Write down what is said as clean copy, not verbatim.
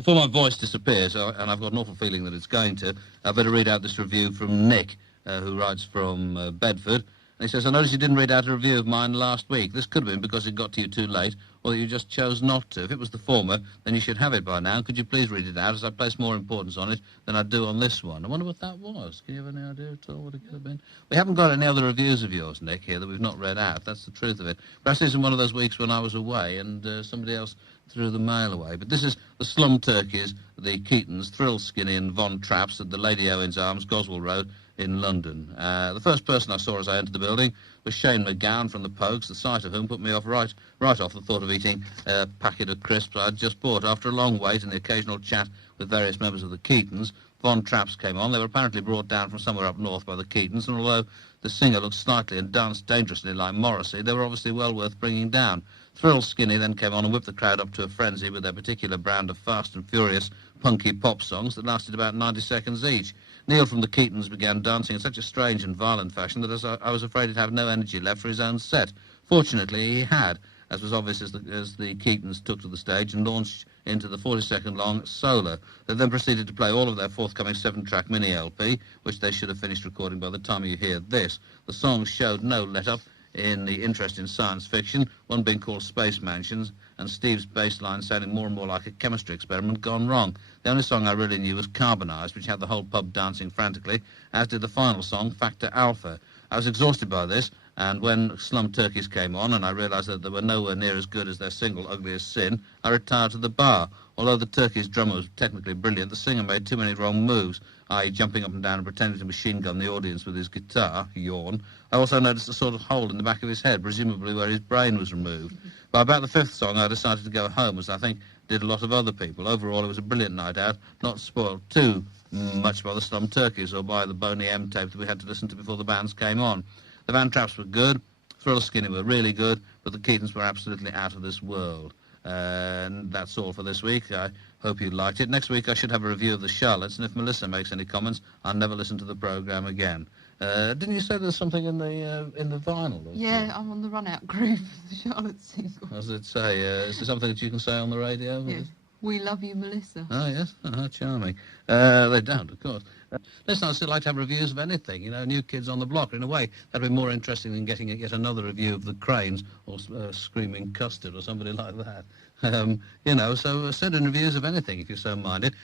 Before my voice disappears, and I've got an awful feeling that it's going to, I better read out this review from Nick, who writes from Bedford. And he says, I noticed you didn't read out a review of mine last week. This could have been because it got to you too late, or that you just chose not to. If it was the former, then you should have it by now. Could you please read it out, as I place more importance on it than I do on this one? I wonder what that was. Can you have any idea at all what it could have been? We haven't got any other reviews of yours, Nick, here that we've not read out. That's the truth of it. Perhaps this is one of those weeks when I was away and somebody else threw the mail away. But this is the Slum Turkeys, the Keatons, Thrill Skinny and Von Traps at the Lady Owen's Arms, Goswell Road, in London. The first person I saw as I entered the building was Shane McGowan from the Pokes, the sight of whom put me off right off the thought of eating a packet of crisps I'd just bought. After a long wait and the occasional chat with various members of the Keatons, Von Traps came on. They were apparently brought down from somewhere up north by the Keatons, and although the singer looked slightly and danced dangerously like Morrissey, they were obviously well worth bringing down. Thrill Skinny then came on and whipped the crowd up to a frenzy with their particular brand of fast and furious punky pop songs that lasted about 90 seconds each. Neil from the Keatons began dancing in such a strange and violent fashion that I was afraid he'd have no energy left for his own set. Fortunately, he had, as was obvious as the Keatons took to the stage and launched into the 40-second-long solo. They then proceeded to play all of their forthcoming 7-track mini-LP, which they should have finished recording by the time you hear this. The songs showed no let-up in the interest in science fiction, one being called Space Mansions, and Steve's bass line sounding more and more like a chemistry experiment gone wrong. The only song I really knew was Carbonised, which had the whole pub dancing frantically, as did the final song, Factor Alpha. I was exhausted by this, and when Slum Turkeys came on and I realised that they were nowhere near as good as their single, Ugly as Sin, I retired to the bar. Although the Turkeys' drummer was technically brilliant, the singer made too many wrong moves, i.e. jumping up and down and pretending to machine gun the audience with his guitar, yawn. I also noticed a sort of hole in the back of his head, presumably where his brain was removed. By about the 5th song, I decided to go home, as I think did a lot of other people. Overall, it was a brilliant night out, not spoiled too much by the Slum Turkeys or by the Boney M tape that we had to listen to before the bands came on. The Van Traps were good, Thrill Skinny were really good, but the Keatons were absolutely out of this world. And that's all for this week. I hope you liked it. Next week I should have a review of the Charlottes, and if Melissa makes any comments, I'll never listen to the programme again. Didn't you say there's something in the vinyl? Yeah, I'm on the run-out groove of the Charlotte single. What does it say? Is there something that you can say on the radio? Yes. We love you, Melissa. Oh, yes? Oh, charming. They don't, of course. Listen, I'd still like to have reviews of anything, New Kids on the Block. In a way, that'd be more interesting than getting yet another review of the Cranes or Screaming Custard or somebody like that. So send in reviews of anything if you're so minded.